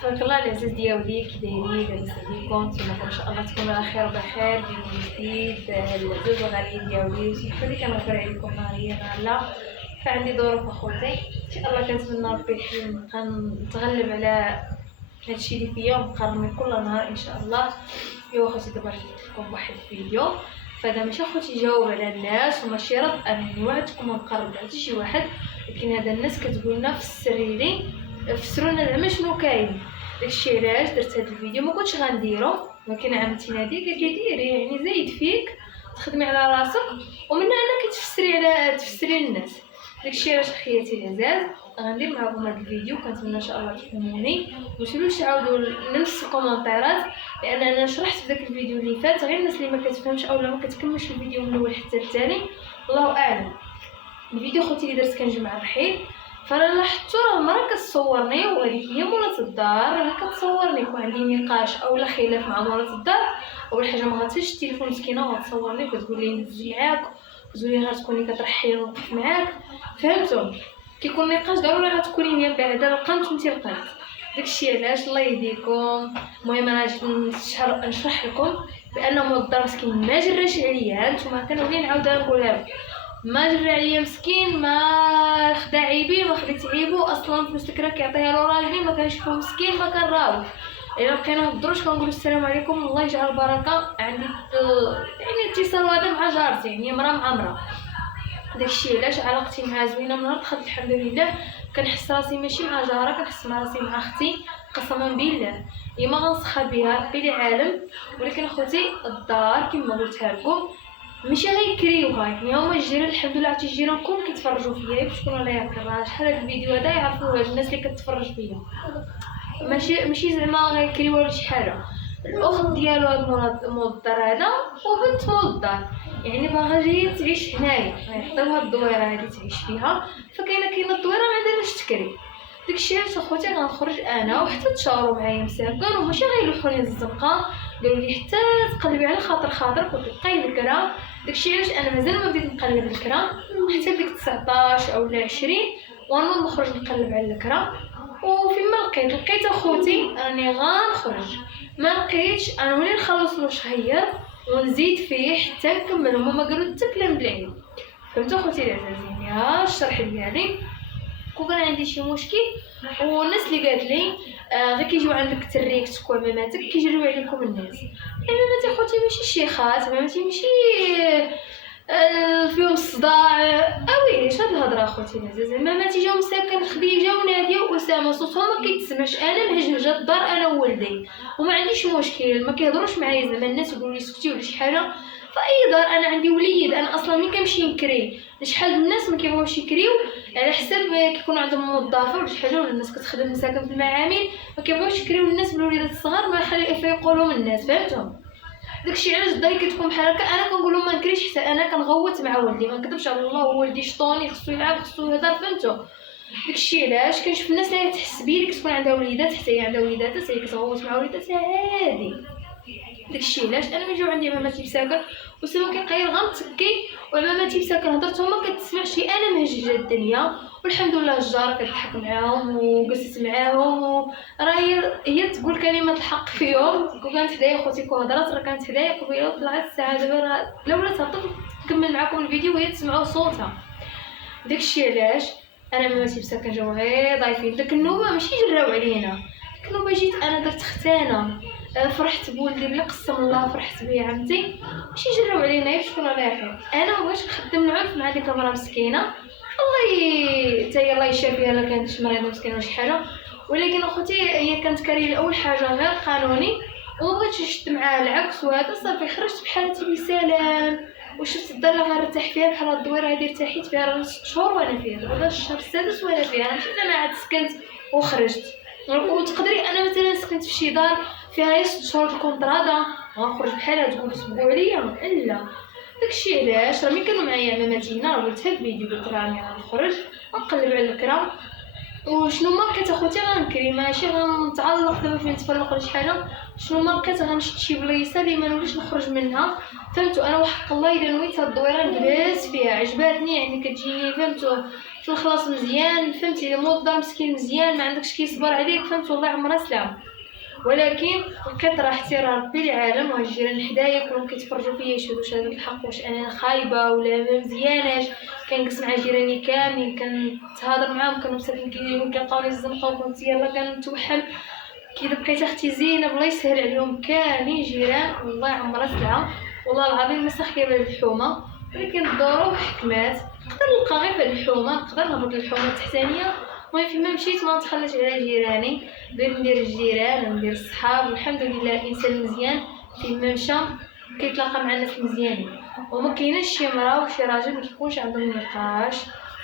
تبارك الله العزاز ديالي كي دايرين لاباس عليكم؟ نتمنى ان شاء الله تكونوا على خير وبخير. فيديو جديد العزاز الغالي ديالي شي اللي كنغفر عليكم نهاريا نهار لا فعندي ظروف اخوتي. ان شاء الله كنتمنى ربي نبقى نتغلب على هادشي اللي فيا ونبقى كل نهار ان شاء الله. ايوا اخوتي دابا جبت لكم واحد الفيديو، فهذا ماشي اخوتي جاوب على الناس وماشي رد انني وعدتكم نقرب على شي واحد، لكن هذا الناس كتقول لنا فسري لي فسروا لنا زعما شنو كاين. داكشي علاش درت هذا الفيديو. ما كنتش غنديرو ولكن عمتي نادي قالت لي ديري، يعني زايد فيك تخدمي على راسك ومن هنا كتفسري للناس. داكشي علاش اخياتي العزاز غندير معكم هذا الفيديو. كنتمنى ان شاء الله تفهموني ومتنساوش تعاودوا نفس الكومونتيرات، لان انا شرحت في داك الفيديو اللي فات غير الناس اللي ما كتفهمش او ما كتكملش الفيديو من الاول حتى الثاني الله اعلم. الفيديو خوتي اللي درت كنجمع الرحيل، فانا لاحظتو راه المراه كتصورني وهذيك هي مولات الدار راه كتصورني يكون عندي نقاش او لا خلاف مع مولات الدار. اول حاجه ما غاتهش التليفون مسكينه وتصورني وكتقول لي ندز معاك وتقولي غتكوني كترحلي ونوقف معاك. فهمتوا؟ كيكون نقاش ضروري غتكوني من بعد القنت وانت القنت. داكشي علاش الله يهديكم. المهم انا جيت نشرح لكم بان مول الدار مسكين ما جراش عليا. نتوما كنولي نعاودها نقولها لكم، ما جرى عليا مسكين، ما خدا عيبي ما خديت عيبو اصلا. فلوس الكرا كيعطيها له راجلي ما كنشوفو مسكين ما كنراوش. الا بقينا نهضروش كنقولوا السلام عليكم الله يجعل البركه. عندي يعني اتصال هذا مع جارتي، يعني مرا مع مرا. داكشي علاش علاقتي معها زوينه من نهار دخلت الحمد لله. كنحس راسي ماشي مع جاره، كنحس مع راسي مع اختي قسما بالله. هي ما غنسخر بها ربي اللي عالم، ولكن اخوتي الدار كما قلتها لكم ماشي غيكريوها. يعني هما الجيران الحمد لله عرفتي الجيران كلهم كيتفرجوا فيا باش تكونوا الله يعقل شحال هذا الفيديو هذا يعرفوه الناس اللي كتفرج فيا. ماشي زعما غيكريوها ولا شي حاجه. الاخت ديالو هاد مول الدار هذا وبنت مول الدار، يعني باغا جايه تعيش هنايا غيعطيوها الدويره هادي تعيش فيها. فكاينه الدويره ما عندهاش تكري. داكشي علاش اخوتي غنخرج انا وحتى تشاوروا معايا مساكن وماشي غيلوحوني الزنقه. قالوا لي حتى تقلبي على خاطرك وتلقاي الكرا. داكشي علاش انا مازال ما بديت نقلب الكرا حتى ديك 19 او 20 وانا نخرج نقلب على الكرا. وفيما لقيت اخوتي راني غنخرج، ما لقيتش انا ولي نخلص له شهير ونزيد فيه حتى نكمل. هما قالوا حتى كلام بالعيد. فهمتوا اخوتي العزازين؟ ها الشرح ديالي. كون كان عندي شي مشكل والناس اللي قالت لي غير كيجيو عندك تريكتك وماماتك كيجريو عليكم الناس. ماماتي اخوتي ماشي شيخات، ماماتي ماشي فيهم الصداع اوي. اش هاد الهضره اخوتي العزاز؟ ماماتي جاو مساكن خديجه وناديه واسامه صوتهم ما كيتسمعش. انا مهجنجه الدار انا وولدي وما عنديش مشكل، ما كيهضروش معايا زعما الناس يقولوا لي سكتي ولا شي حاجه. فاي دار انا عندي وليد، انا اصلا ملي كنمشي نكري شحال من الناس ما كيبغيوش يكريو على حساب كيكون عندهم موظفه ولا شي حاجه ولا الناس كتخدم مساكن في المعامل ما كيبغيوش يكريو الناس بالوليدات الصغار ما يفيقوا لهم الناس. فهمتهم؟ داكشي علاش الدار كتكون بحال هكا. انا كنقول لهم ما نكريش حتى انا كنغوت مع ولدي، ما نكذبش على الله. ولدي شطوني خصو يلعب خصو يهضر. فهمتوا؟ داكشي علاش كنشوف الناس اللي تحس بيه اللي كتكون عندها وليدات حتى هي عندها وليدات حتى هي كتغوت مع وليداتها عادي. داكشي علاش انا ملي جاو عندي ماماتي مساكن وسما كيقير غنتكي وماماتي مساكن هضرتهم ما كتسمعش. انا مهججه الدنيا والحمد لله الجاره كتضحك معاهم وجلست معاهم راه هي تقول كلمه الحق فيهم. كون كانت حدايا خوتي كهضرات راه كانت حدايا قبيله طلعت الساعه دابا راه لولا تهضر تكمل معكم الفيديو وهي تسمعوا صوتها. داكشي علاش انا ماماتي مساكن جاو غير ضايفين. داك النوبه ماشي جراو علينا، ديك النوبه جيت انا درت ختانه فرحت بولدي بلي قسم الله فرحت بيه عمتي ماشي جراو علينا باش تكون الله يحفظ. انا مبغيتش نخدم العنف مع ديك المراه مسكينه الله حتى هي الله يشافيها الا كانت مريضه مسكينه ولا شي حاجه. ولكن اخوتي هي كانت كاريه اول حاجه غير قانوني ومبغيتش نشد معاها العكس. وهذا صافي خرجت بحالتي بسلام وشفت الدار اللي غنرتاح فيها بحال الدويره هذه ارتحيت فيها راه 6 شهور وانا فيها. دابا الشهر السادس وانا فيها. ماشي زعما عاد سكنت وخرجت. وتقدري انا مثلا سكنت في شي دار فيها 6 شهور الكونطرادا غنخرج بحالها تقول اسبوع ليا لا. داكشي علاش راه ملي كانوا معايا ماماتي هنا قلتها في الفيديو قلت راني غنخرج نقلب على الكرا وشنو ما لقيت اخوتي غنكري ماشي غنتعلق دابا فين نتفرق ولا شي حاجه. شنو ما لقيت غنشد شي بلايصه اللي ما نوليش نخرج منها. فهمتوا؟ انا وحق الله الا نويت هاد الدويره نجلس فيها عجباتني يعني كتجيني. فهمتوا؟ الخلاص مزيان، فهمتي موضه مسكين مزيان ما عندكش كيصبر عليك، فهمت والله عمرها سلام. ولكن كثر احترام ربي العالم والجيران حدايا كلهم كيتفرجوا فيا يشهدوا شهاده الحق واش انا خايبه ولا ما مزياناش. كنجلس مع جيراني كاملين كنتهضر معاهم، كانوا مساكن كيلقاوني الزنقه وكنت يلاه كنتوحل كي بقيت اختي زينب الله يسهل عليهم كاملين جيران والله عمرها سلعه. والله العظيم ما سخ كيبان الحومه، ولكن الظروف حكمات نقدر نلقى غير في الحومه، نقدر نهبط للحومه التحتانيه. المهم فيما مشيت ما نتخلاش على جيراني، بغيت ندير الجيران وندير الصحاب والحمد لله الانسان مزيان فيما مشى كيتلاقى مع الناس مزيانين. وما كايناش شي مراه وشي راجل ما كيكونش عندهم نقاش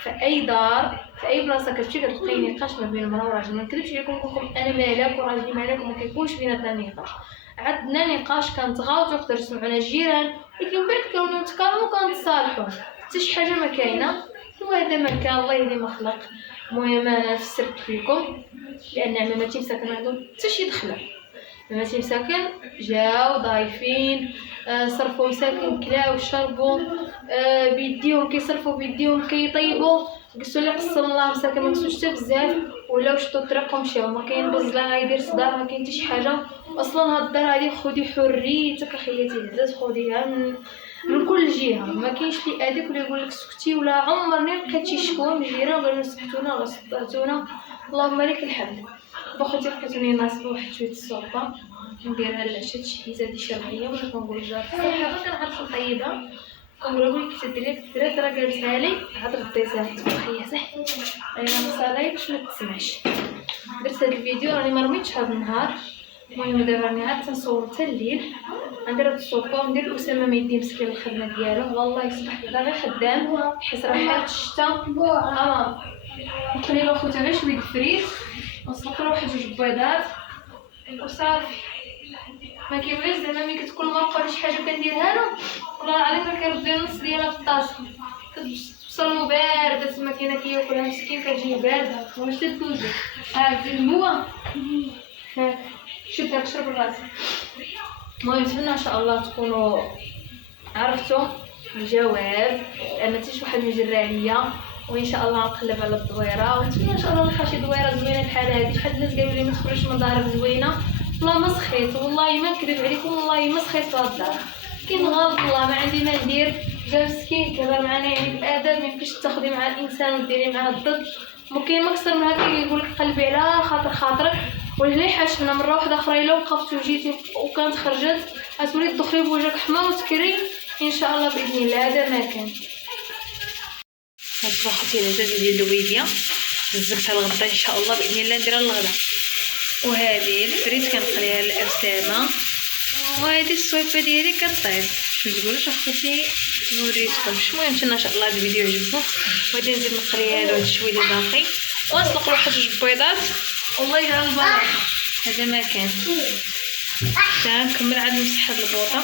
في اي دار في اي بلاصه كتمشي كتلقاي نقاش ما بين المراه والراجل. ما نكذبش عليكم نقول لكم انا مالك وراجلي مالك وما كيكونش بيناتنا نقاش، عندنا نقاش كنتغاوتو نقدر نسمعونا الجيران، لكن من بعد كنوليو نتكلموا وكنتصالحوا حتى شي حاجه ما كاينه. وهذا ما كان الله يهدي ما خلق. المهم انا فسرت لكم لان عماماتي مساكن ما عندهم حتى شي دخله. عماماتي مساكن جاو ضايفين صرفوا مساكن كلاو شربوا بيديهم كيصرفوا بيديهم كيطيبوا قصوا لي قسم الله مساكن ما كسوش حتى بزاف ولاو شطوا الطريق ومشاو. ما كاين بزلا غيدير صداع ما كاين حتى شي حاجه اصلا. هاد الدار هادي خدي حريتك اخياتي العزاز، خديها من كل جهه. ما كاينش اللي اديك ولا يقول لك سكتي، ولا عمرني لقيت شي شكوى من الجيران قالوا سكتونا ولا صدعتونا. اللهم لك الحمد. بخوتي لقيتوني ناصبه واحد شويه السلطه نديرها للعشاء تشحيزه دي شرعيه ولا كنقول جار الصحه كنعرف نطيبها. كنقول لك كتديري الدرات راه قالتها لي عاد رديتها تبخيها صح انا مصالي باش ما تسمعش. درت هذا الفيديو راني ما رميتش هذا النهار. المهم دابا راني عاد تنصور حتى الليل، ندير هاد السلطه وندير الاسامه ما يدي مسكين الخدمه ديالو. والله يصبح كذا غير خدام حيت راه حالة الشتا. نخلي له خوتها غير شويه فريز ونسلق له واحد جوج بيضات وصافي. ما كيبغيش زعما ملي كتكون مرقه ولا شي حاجه كنديرها له والله العظيم راه كيرد لي نص ديالها في الطاسه كتوصل بارده تما كاينه كياكلها مسكين كتجي بارده واش تدوزو. زين هو هاك شد داك شرب الراس. المهم نتمنى ان شاء الله تكونوا عرفتوا الجواب لان ما تيش واحد يجرى عليا. وان شاء الله نقلب على الدويره ونتمنى ان شاء الله نلقى شي دويره زوينه بحال هذه. شحال الناس قالوا لي ما تخرجش من دارك زوينه، والله ما سخيت والله ما نكذب عليكم والله ما سخيت في هاد الدار. كاين غلط والله ما عندي ما ندير. جا مسكين كبر معنا يعني الادب ما يمكنش تاخذي مع الانسان وديري معاه الضد. ممكن ما اكثر من هكا يقول لك قلبي على خاطرك واللي حاشمنا مره واحده اخرى الا وقفت وجيتي وكانت خرجت غتولي تدخلي بوجهك حمار وتكري ان شاء الله باذن الله. هذا ما كان هاد اختي العزاز ديال اللويديه زبتها الغدا ان شاء الله باذن الله نديرها للغدا. وهذه الفريت كنقليها للأسامة وهذه الصويبه ديالي كطيب. ما تقولوش اخوتي نوريكمش. المهم نتمنى ان شاء الله هذا الفيديو يعجبكم. وغادي نزيد نقلي هذا الشوي اللي باقي ونسلق واحد جوج بيضات والله يجعل البركه. هذا ما كان نكمل عاد نمسح هاد البوطه.